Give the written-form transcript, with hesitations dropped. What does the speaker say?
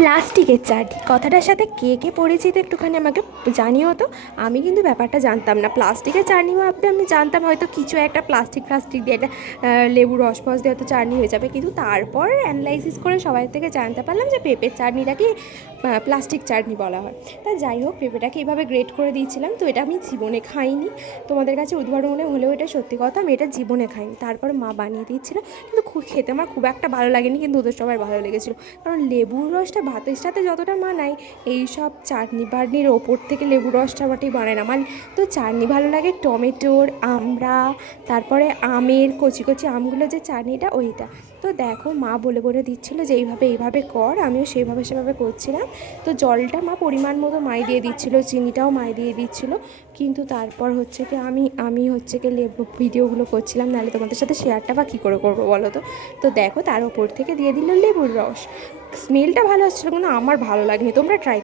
প্লাস্টিকের চাটনি কথাটার সাথে কে কে পরিচিত একটুখানি আমাকে জানিও তো। আমি কিন্তু ব্যাপারটা জানতাম না। প্লাস্টিকের চাটনি ভাবতে আমি জানতাম হয়তো কিছু একটা প্লাস্টিক দিয়ে একটা লেবু রস ফস দিয়ে হয়তো চাটনি হয়ে যাবে, কিন্তু তারপর অ্যানালাইসিস করে সবাই থেকে জানতে পারলাম যে পেঁপের চাটনিটাকে প্লাস্টিক চাটনি বলা হয়। তা যাই হোক, পেঁপেটাকে এইভাবে গ্রেট করে দিয়েছিলাম, তো এটা আমি জীবনে খাইনি। তোমাদের কাছে উদ্ভাবনে হলেও এটা সত্যি কথা, আমি এটা জীবনে খাইনি। তারপর মা বানিয়ে দিয়েছিল, কিন্তু খেতে আমার খুব একটা ভালো লাগেনি, কিন্তু ওদের সবার ভালো লেগেছিলো। কারণ লেবুর রসটা ভাতের সাথে যতটা মানায়, এই সব চাটনি বাটনির ওপর থেকে লেবুর রসটা বাটেই বানায় না। আমার তো চাটনি ভালো লাগে টমেটোর, আমড়া, তারপরে আমের কচি কচি আমগুলো যে চাটনিটা, ওইটা। তো দেখো, মা বলে বলে দিচ্ছিলো যে এইভাবে কর, আমিও সেভাবে করছিলাম। তো জলটা মা পরিমাণ মতো মাই দিয়ে দিচ্ছিলো, চিনিটাও মাই দিয়ে দিচ্ছিলো। কিন্তু তারপর হচ্ছে কি আমি হচ্ছে কি লেবু ভিডিওগুলো করছিলাম, নাহলে তোমাদের সাথে শেয়ারটা বা কী করে করবো বলো তো। তো দেখো, তার ওপর থেকে দিয়ে দিল লেবুর রস। স্মেলটা ভালো আসছিলো, কিন্তু আমার ভালো লাগেনি। তোমরা ট্রাই